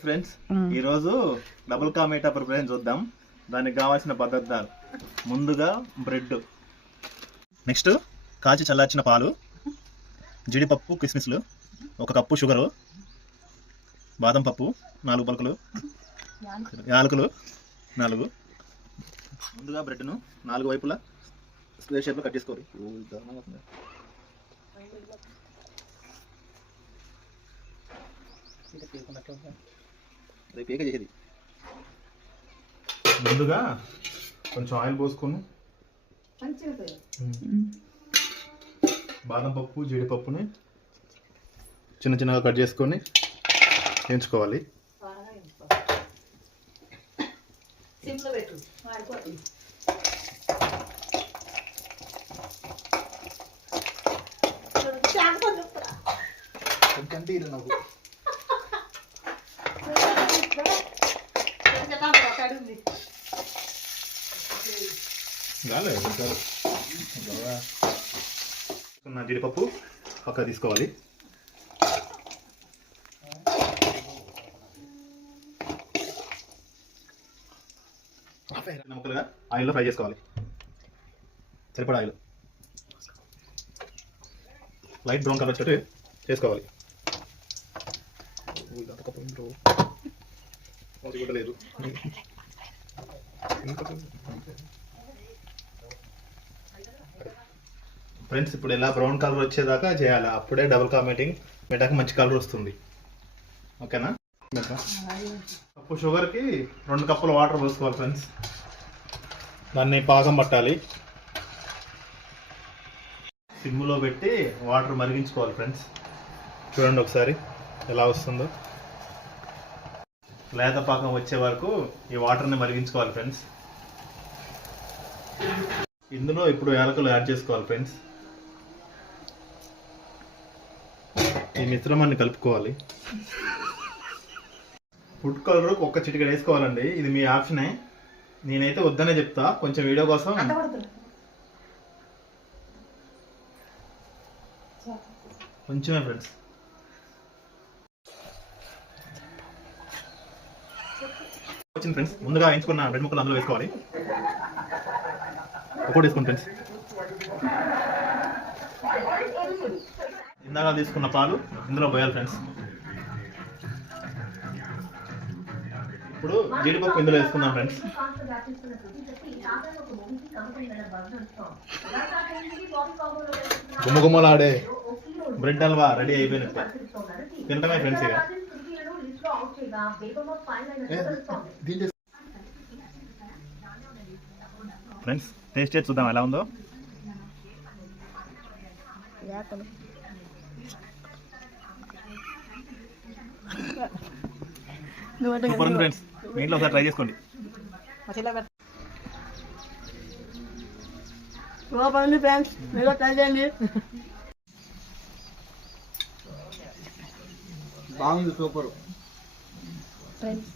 Friends ఈ రోజు double ka meetha preparation చూద్దాం. దానికి కావాల్సిన పదార్థాలు ముందుగా బ్రెడ్, నెక్స్ట్ కాచి చల్లార్చిన పాలు, జీడిపప్పు కిస్మిస్లు, 1 కప్పు షుగరు, బాదం పప్పు 4 పలుకులు, యాలకులు 4. ముందుగా బ్రెడ్ను 4 వైపులా స్క్వేర్ షేప్లో కట్ చేసుకోవాలి. చేసేది ముందుగా కొంచెం ఆయిల్ పోసుకొని బాదం పప్పు జీడిపప్పుని చిన్న చిన్నగా కట్ చేసుకొని వేయించుకోవాలి. జీడిపప్పు పక్క తీసుకోవాలి. ముక్కలుగా ఆయిల్లో ఫ్రై చేసుకోవాలి. సరిపడా ఆయిల్ లైట్ బ్రౌన్ కలర్ వచ్చేట్టు చేసుకోవాలి. లేదు ఫ్రెండ్స్, ఇప్పుడు ఇలా బ్రౌన్ కలర్ వచ్చేదాకా చేయాలి. అప్పుడే డబుల్ కా మీఠాకి మంచి కలర్ వస్తుంది. ఓకేనా? కప్పు షుగర్కి 2 కప్పుల వాటర్ పోసుకోవాలి ఫ్రెండ్స్. దాన్ని పాకం పట్టాలి. సిమ్లో పెట్టి వాటర్ మరిగించుకోవాలి ఫ్రెండ్స్. చూడండి ఒకసారి ఎలా వస్తుందో. లేత పాకం వచ్చే వరకు ఈ వాటర్ని మరిగించుకోవాలి ఫ్రెండ్స్. ఇందులో ఇప్పుడు యాలకులు యాడ్ చేసుకోవాలి ఫ్రెండ్స్. ఈ మిశ్రమాన్ని కలుపుకోవాలి. ఫుడ్ కలర్ 1 చిటికెడు వేసుకోవాలండి. ఇది మీ ఆప్షనే. నేనైతే వద్దనే చెప్తా, కొంచెం వీడియో కోసం. కొంచెమే ఫ్రెండ్స్. వచ్చింది ఫ్రెండ్స్. ముందుగా వేయించుకున్న బ్రెడ్ ముక్కలు అందులో వేసుకోవాలి. ఒకటి వేసుకోండి ఫ్రెండ్స్. ఇందాక తీసుకున్న పాలు ఇందులో పోయాలి ఫ్రెండ్స్. ఇప్పుడు జీడిపప్పు ఇందులో వేసుకుందాం ఫ్రెండ్స్. గుమ్మగుమ్మలాడే బ్రెడ్ హల్వా రెడీ అయిపోయినట్టు తింటమే ఫ్రెండ్స్. ఇక ఫ్రెండ్స్ టేస్ట్ చేసి చూద్దాం ఎలా ఉందో. సూపర్ ఉంది ఫ్రెండ్స్. మీ ఇంట్లో ఒకసారి ట్రై చేసుకోండి. ఫ్రెండ్స్ మీరు ట్రై చేయండి. బాగుంది, సూపర్ ఫ్రెండ్స్.